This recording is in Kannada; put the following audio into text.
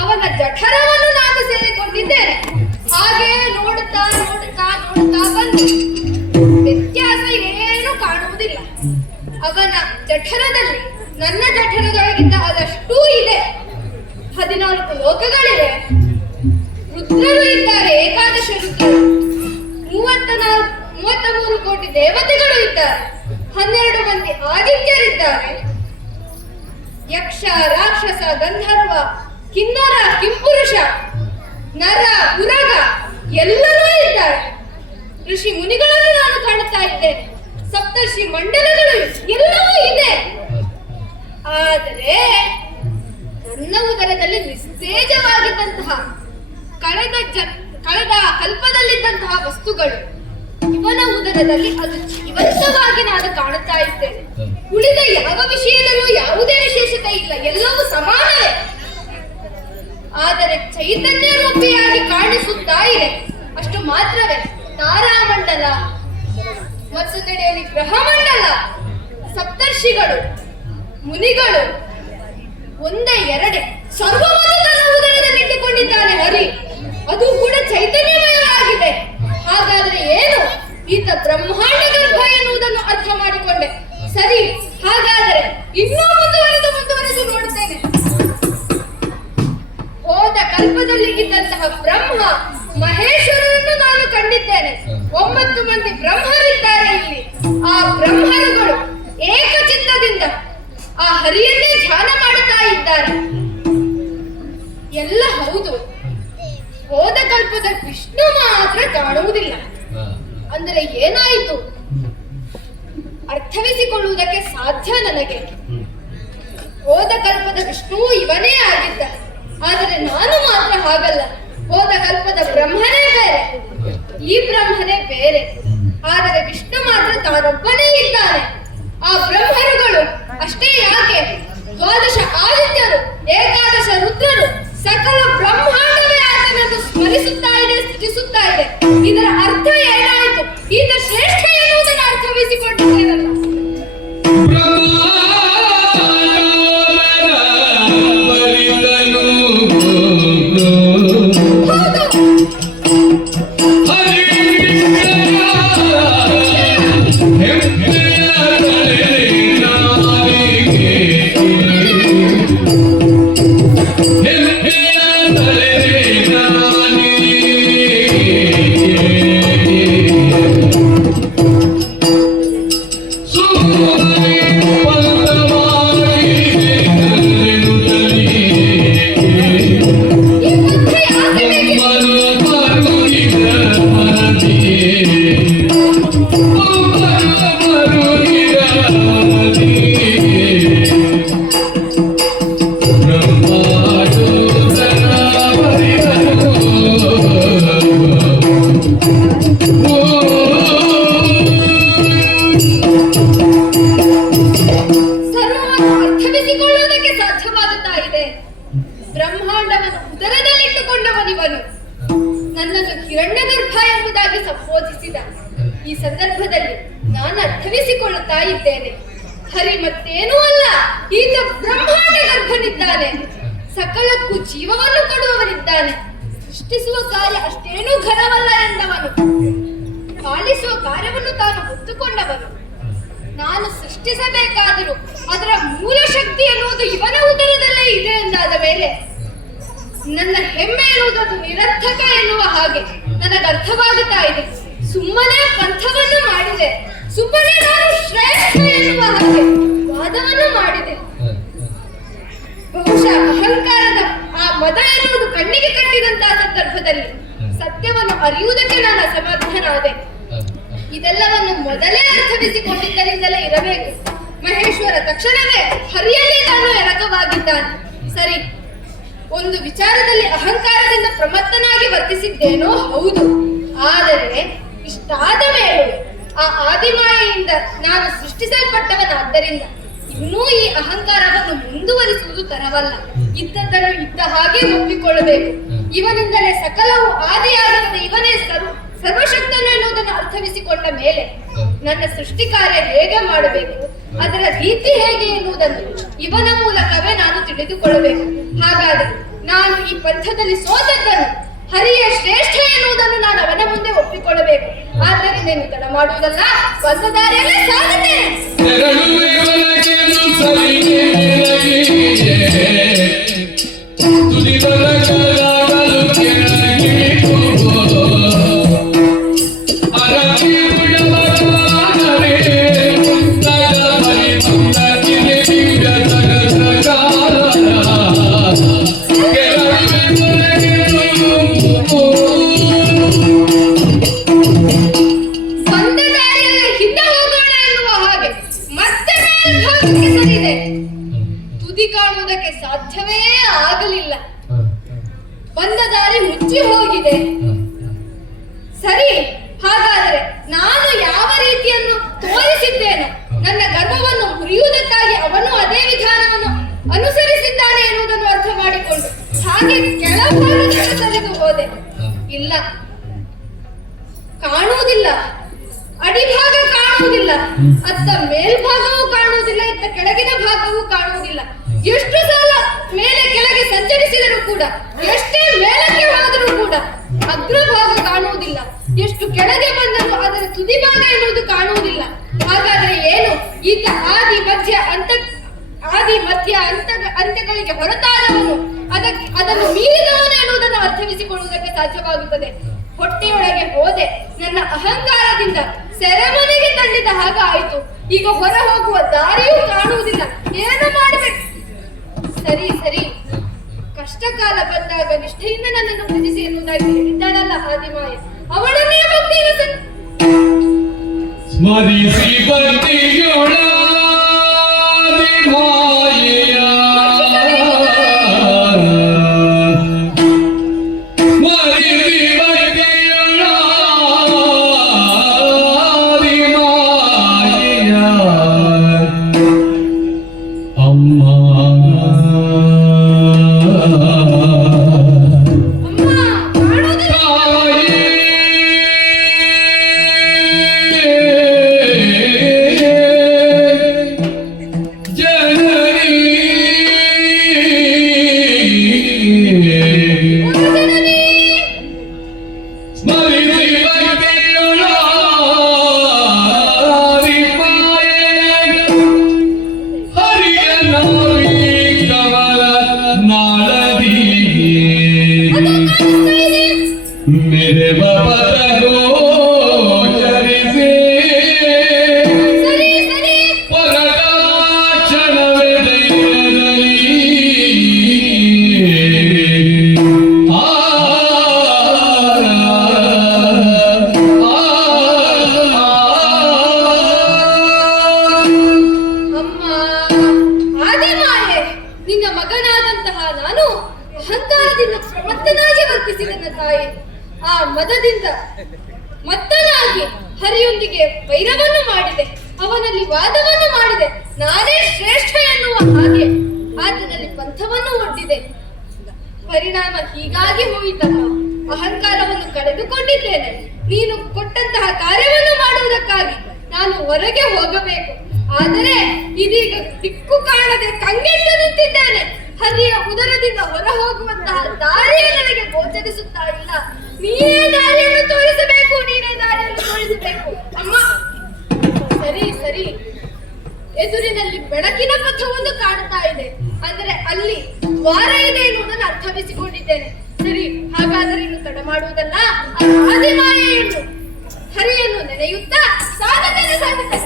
ಅವನ ಜಠರವನ್ನು ನಾನು ಸೇರಿಕೊಂಡಿದ್ದೇನೆ. ಹಾಗೆ ನೋಡುತ್ತಾ ನೋಡುತ್ತಾ ನೋಡುತ್ತಾ ಬಂದು ವ್ಯತ್ಯಾಸ ಏನು ಕಾಣುವುದಿಲ್ಲ. ಅವನ ಜಠರದಲ್ಲಿ ನನ್ನ ಜಠರದೊಳಗಿದ್ದ ಅದಷ್ಟೂ ಇದೆ. 14 ಲೋಕಗಳಿವೆ. ರುದ್ರರು ಇದ್ದಾರೆ, ಏಕಾದಶ ರುದ್ರರು. 33 ಕೋಟಿ ದೇವತೆಗಳು ಇದ್ದಾರೆ. 12 ಮಂದಿ ಆದಿತ್ಯರಿದ್ದಾರೆ. ಯಕ್ಷ, ರಾಕ್ಷಸ, ಗಂಧರ್ವ, ಕಿನ್ನರ, ಕಿಂಪುರುಷ, ನರ, ಉರಗ ಎಲ್ಲರೂ ಇದ್ದಾರೆ. ಋಷಿ ಮುನಿಗಳನ್ನು ನಾನು ಕಾಣುತ್ತಾ ಇದ್ದೇನೆ. ಸಪ್ತರ್ಷಿ ಮಂಡಲಗಳು ಎಲ್ಲವೂ ಇದೆ. ಆದರೆ ನನ್ನ ಉದರದಲ್ಲಿ ನಿಸ್ತೇಜವಾಗಿದ್ದಂತಹ ಕಳೆದ ಕಲ್ಪದಲ್ಲಿದ್ದಂತಹ ವಸ್ತುಗಳು ಇವನ ಉದರದಲ್ಲಿ ಅದು ಜೀವಂತವಾಗಿ ನಾನು ಕಾಣುತ್ತಾ ಇದ್ದೇನೆ. ಉಳಿದ ಯಾವ ವಿಷಯದಲ್ಲೂ ಯಾವುದೇ ವಿಶೇಷತೆ ಇಲ್ಲ, ಎಲ್ಲವೂ ಸಮಾನವೇ. ಆದರೆ ಚೈತನ್ಯ ರೂಪಿಯಾಗಿ ಕಾಣಿಸುತ್ತಾ ಇದೆ, ಅಷ್ಟು ಮಾತ್ರವೇ. ತಾರಾಮಂಡಲ ಮತ್ತು ನಡೆಯಲ್ಲಿ ಗ್ರಹಮಂಡಲ, ಸಪ್ತರ್ಷಿಗಳು, ಮುನಿಗಳು ಒಂದೇ ಎರಡೇ ಸರ್ವವನ್ನು ತನ್ನ ಉದರದಲ್ಲಿ ಇಟ್ಟುಕೊಂಡಿದ್ದಾನೆ ಹರಿ. ಅದು ಕೂಡ ಚೈತನ್ಯಮಯವಾಗಿದೆ. ಹಾಗಾದ್ರೆ ಏನು? ಈತ ಬ್ರಹ್ಮಾಂಡ ಗರ್ಭ ಎನ್ನುವುದನ್ನು ಅರ್ಥ ಮಾಡಿಕೊಂಡೆ. ಸರಿ, ಹಾಗಾದರೆ ಇನ್ನೂ ಮುಂದುವರೆದು ನೋಡುತ್ತೇನೆ. ಹೋದ ಕಲ್ಪದಲ್ಲಿ ಇದ್ದಂತಹ ಬ್ರಹ್ಮ ಮಹೇಶ್ವರನನ್ನು ನಾನು ಕಂಡಿದ್ದೇನೆ. 9 ಮಂದಿ ಬ್ರಹ್ಮರಿದ್ದಾರೆ ಇಲ್ಲಿ. ಆ ಬ್ರಹ್ಮರುಗಳು ಏಕಚಿತ್ತದಿಂದ ಆ ಹರಿಯನ್ನೇ ಧ್ಯಾನ ಮಾಡುತ್ತಾ ಇದ್ದಾರೆ. ಎಲ್ಲ ಹೌದು. ಹೋದ ಕಲ್ಪದ ವಿಷ್ಣು ಮಾತ್ರ ಕಾಣುವುದಿಲ್ಲ. ಅಂದರೆ ಏನಾಯಿತು? ಅರ್ಥವಿಸಿಕೊಳ್ಳುವುದಕ್ಕೆ ಸಾಧ್ಯ ನನಗೆ. ಹೋದ ಕಲ್ಪದ ವಿಷ್ಣು ಇವನೇ ಆಗಿದ್ದ. ಆದರೆ ನಾನು ಮಾತ್ರ ಹಾಗಲ್ಲ. ಹೋದ ಕಲ್ಪದ ಬ್ರಹ್ಮನೇ ಬೇರೆ, ಈ ಬ್ರಹ್ಮನೇ ಬೇರೆ. ಆದರೆ ವಿಷ್ಣು ಮಾತ್ರ ತಾನೊಬ್ಬನೇ ಇದ್ದಾನೆ. ಆ ಬ್ರಹ್ಮರುಗಳು ಅಷ್ಟೇ ಯಾಕೆ, 12 ಆದಿತ್ಯರು, ಏಕಾದಶ ರುದ್ರರು, ಸಕಲ ಬ್ರಹ್ಮಾಂಡವೇ ಆತನನ್ನು ಸ್ಮರಿಸುತ್ತಾ ಇದೆ, ಸ್ತುತಿಸುತ್ತಾ ಇದೆ. ಇದರ ಅರ್ಥ ಏನಾಯಿತು? ಈತ ಶ್ರೇಷ್ಠ ಎನ್ನುವುದನ್ನು ಅರ್ಥವಿಸಿಕೊಂಡಿದ್ದೇನಲ್ಲ. ಬ್ರಹ್ಮಾಂಡವನ್ನು ಉದರದಲ್ಲಿಟ್ಟುಕೊಂಡವನಿವನು. ನನ್ನನ್ನು ಹಿರಣ್ಯಗರ್ಭ ಎಂಬುದಾಗಿ ಸಂಬೋಧಿಸಿದ. ಈ ಸಂದರ್ಭದಲ್ಲಿ ನಾನು ಅರ್ಥವಿಸಿಕೊಳ್ಳುತ್ತಾ ಇದ್ದೇನೆ. ಹರಿ ಮತ್ತೇನೂ ಅಲ್ಲ, ಈತ ಬ್ರಹ್ಮಾಂಡ ಗರ್ಭನಿದ್ದಾನೆ. ಸಕಲಕ್ಕೂ ಜೀವವನ್ನು ಕೊಡುವವನಿದ್ದಾನೆ. ಸೃಷ್ಟಿಸುವ ಕಾರ್ಯ ಅಷ್ಟೇನೂ ಘನವಲ್ಲ ಎಂದವನು. ಪಾಲಿಸುವ ಕಾರ್ಯವನ್ನು ತಾನು ಹೊತ್ತುಕೊಂಡವನು. ನಾನು ಸೃಷ್ಟಿಸಬೇಕಾದರೂ ಅದರ ಮೂಲ ಶಕ್ತಿ ಎನ್ನುವುದು ಇವನ ಉದರದಲ್ಲೇ ಇದೆ ಎಂದಾದ ಮೇಲೆ ನನ್ನ ಹೆಮ್ಮೆ ಎನ್ನುವುದು ನಿರರ್ಥಕ ಎನ್ನುವ ಹಾಗೆ ನನಗೆ ಅರ್ಥವಾಗುತ್ತಾ ಇದೆ. ಸುಮ್ಮನೆ ಪಂಥವನ್ನು ಮಾಡಿದೆ, ಸುಮ್ಮನೆ ನಾನು ಶ್ರೇಷ್ಠ ಎನ್ನುವ ಹಾಗೆ ವಾದವನ್ನು ಮಾಡಿದೆ. ಬಹುಶಃ ಅಹಂಕಾರದ ಆ ಮದ ಎನ್ನುವುದು ಕಣ್ಣಿಗೆ ಕಟ್ಟಿದಂತಹ ಸಂದರ್ಭದಲ್ಲಿ ಸತ್ಯವನ್ನು ಅರಿಯುವುದಕ್ಕೆ ನಾನು ಅಸಮರ್ಥನಾದೆ. ಇದೆಲ್ಲವನ್ನು ಮೊದಲೇ ಅರ್ಥವಿಸಿಕೊಂಡಿದ್ದರಿಂದಲೇ ಇರಬೇಕು. ಮಹೇಶ್ವರ ತಕ್ಷಣವೇ ಹರಿಯಲ್ಲಿ ತಾನು ಎರಕವಾಗಿದ್ದಾನೆ. ಸರಿ, ಒಂದು ವಿಚಾರದಲ್ಲಿ ಅಹಂಕಾರದಿಂದ ಪ್ರಮತ್ತನಾಗಿ ವರ್ತಿಸಿದ್ದೇನೋ ಹೌದು. ಆದರೆ ಇಷ್ಟಾದ ಮೇಲೆ ಆ ಆದಿಮಾಯೆಯಿಂದ ನಾನು ಸೃಷ್ಟಿಸಲ್ಪಟ್ಟವನಾದ್ದರಿಂದ ಇನ್ನೂ ಈ ಅಹಂಕಾರವನ್ನು ಮುಂದುವರಿಸುವುದು ತರವಲ್ಲ. ಇದ್ದದ್ದನ್ನು ಇದ್ದ ಹಾಗೆ ಒಪ್ಪಿಕೊಳ್ಳಬೇಕು. ಇವನಿಂದಲೇ ಸಕಲವು ಆದಿಯಾಗುತ್ತದೆ, ಇವನೇ ಸರ್ವಶಕ್ತನು ಎನ್ನುವುದನ್ನು ಅರ್ಥವಿಸಿಕೊಂಡ ಮೇಲೆ ನನ್ನ ಸೃಷ್ಟಿ ಕಾರ್ಯ ಹೇಗೆ ಮಾಡಬೇಕು, ಅದರ ರೀತಿ ಹೇಗೆ ಎನ್ನುವುದನ್ನು ಇವನ ಮೂಲಕವೇ ನಾನು ತಿಳಿದುಕೊಳ್ಳಬೇಕು. ಹಾಗಾದರೆ ನಾನು ಈ ಪಂಥದಲ್ಲಿ ಸೋತದ್ದನ್ನು ಹರಿಯ ಶ್ರೇಷ್ಠ ಎನ್ನುವುದನ್ನು ನಾನು ಅವನ ಮುಂದೆ ಒಪ್ಪಿಕೊಳ್ಳಬೇಕು. ಆದ್ದರಿಂದ ನೀನು ತಡ ಮಾಡುವುದಲ್ಲ, ಬಂದ ದಾರಿಯಲ್ಲೇ ಸಾಗುತ್ತೇನೆ. ತುದಿ ಕಾಣುವುದಕ್ಕೆ ಸಾಧ್ಯವೇ ಆಗಲಿಲ್ಲ. ಬಂದ ದಾರಿ ಮುಚ್ಚಿ ಹೋಗಿದೆ. ಸರಿ, ಹಾಗಾದರೆ ನಾನು ಯಾವ ರೀತಿಯನ್ನು ತೋರಿಸಿದ್ದೇನೆ, ನನ್ನ ಗರ್ವವನ್ನು ಮುರಿಯುವುದಕ್ಕಾಗಿ ಅವನು ಅದೇ ವಿಧಾನವನ್ನು ಅನುಸರಿಸಿದ್ದಾನೆ ಎನ್ನುವುದನ್ನು ಅರ್ಥ ಮಾಡಿಕೊಂಡು ಹಾಗೆ ಕೆಳಭಾಗಕ್ಕೆ ಸರಿದು ಹೋದೆ. ಇಲ್ಲ, ಕಾಣುವುದಿಲ್ಲ. ಅಡಿಭಾಗ ಕಾಣುವುದಿಲ್ಲ, ಅತ್ತ ಮೇಲ್ಭಾಗವೂ ಕಾಣುವುದಿಲ್ಲ, ಇತ್ತ ಕೆಳಗಿನ ಭಾಗವೂ ಕಾಣುವುದಿಲ್ಲ. ಎಷ್ಟು ಸಲ ಮೇಲೆ ಕೆಳಗೆ ಸಂಚರಿಸಿದರೂ ಕೂಡ, ಎಷ್ಟೇ ಮೇಲಕ್ಕೆ ಹೋದರೂ ಕೂಡ ಅಗ್ರಭಾಗ ಕಾಣುವುದಿಲ್ಲ. ಎಷ್ಟು ಕೆಳಗೆ ಬಂದರೂ ಅದರ ತುದಿ ಭಾಗ ಎನ್ನುವುದು ಕಾಣುವುದಿಲ್ಲ. ಹಾಗಾದ್ರೆ ಏನು? ಈತ ಆದಿ ಮಧ್ಯ ಅಂತ್ಯಗಳಿಗೆ ಹೊರತಾದವನು, ಅದನ್ನು ಮೀರಿದವನು ಎನ್ನುವುದನ್ನು ಅರ್ಥವಿಸಿಕೊಳ್ಳುವುದಕ್ಕೆ ಸಾಧ್ಯವಾಗುತ್ತದೆ. ಹೊಟ್ಟೆಯೊಳಗೆ ಹೋದೆ, ನನ್ನ ಅಹಂಕಾರದಿಂದ ಸೆರೆಮನೆಗೆ ತಳ್ಳಿದ ಹಾಗ ಆಯಿತು. ಈಗ ಹೊರ ಹೋಗುವ ದಾರಿಯೂ ಕಾಣುವುದಿಲ್ಲ. ಏನು ಮಾಡಬೇಕು? ಸರಿ ಸರಿ, ಕಷ್ಟಕಾಲ ಬಂದಾಗ ನಿಷ್ಠೆಯಿಂದ ನನ್ನನ್ನು ಭಜಿಸಿ ಎನ್ನುವುದಾಗಿ ಹೇಳಿದ್ದಾಳಲ್ಲ ಆದಿಮಾಯೆ, ಅವಳನ್ನೇ ಭಕ್ತಿಯನ್ನು ಸ್ಮರಿಸಿ ಭಕ್ತಿಯೊಳ ಆದಿಮಾಯೆಯ मेरे बाबा गोचरिसे ಪರದಾಚರಣವೇ ದೈವದಲ್ಲಿ ಅಮ್ಮ ಆದಿಮಾಯೆ, ನಿನ್ನ ಮಗನಾದಂತಹ ನಾನು ಅಹಂಕಾರದಿಂದ ಪ್ರಮತ್ತನಾಗಿ ವರ್ತಿಸಿದ ತಾಯಿ. ಆ ಮದದಿಂದ ಮತ್ತನಾಗಿ ಹರಿಯೊಂದಿಗೆ ವೈರವನ್ನು ಮಾಡಿದೆ, ಅವನಲ್ಲಿ ವಾದವನ್ನು ಮಾಡಿದೆ. ನಾನೇ ಶ್ರೇಷ್ಠ ಎನ್ನುವ ಹಾಗೆ ಆತನಲ್ಲಿ ಪಂಥವನ್ನು ಒಡ್ಡಿದೆ. ಪರಿಣಾಮ ಹೀಗಾಗಿ ಹೋಯಿತಮ್ಮ. ಅಹಂಕಾರವನ್ನು ಕಳೆದುಕೊಂಡಿದ್ದೇನೆ. ನೀನು ಕೊಟ್ಟಂತಹ ಕಾರ್ಯವನ್ನು ಮಾಡುವುದಕ್ಕಾಗಿ ನಾನು ಹೊರಗೆ ಹೋಗಬೇಕು. ಆದರೆ ಇದೀಗ ದಿಕ್ಕು ಕಾಣದೆ ಕಂಗೆಟ್ಟು ನಿಂತಿದ್ದೇನೆ. ಹರಿಯ ಉದರದಿಂದ ಹೊರ ಹೋಗುವಂತಹ ದಾರಿಯೇ ನನಗೆ ಗೋಚರಿಸುತ್ತಾ ಇಲ್ಲ. ನೀನೇ ದಾರಿಯನ್ನು ತೋರಿಸಬೇಕು, ನೀನೇ ದಾರಿಯನ್ನು ತೋರಿಸಬೇಕು ಅಮ್ಮ. ಸರಿ ಸರಿ, ಎದುರಿನಲ್ಲಿ ಬೆಳಕಿನ ಪಥವೊಂದು ಕಾಣ್ತಾ ಇದೆ. ಅಂದರೆ ಅಲ್ಲಿ ದ್ವಾರ ಇದೆ ಎನ್ನುವುದನ್ನು ಅರ್ಥವಿಸಿಕೊಂಡಿದ್ದೇನೆ. ಸರಿ, ಹಾಗಾದರೆ ಇನ್ನು ತಡ ಮಾಡುವುದಲ್ಲ, ಆದಿಮಾಯೆಯನ್ನು ಹರಿಯನ್ನು ನೆನೆಯುತ್ತಾ ಸಾಗುತ್ತೇನೆ.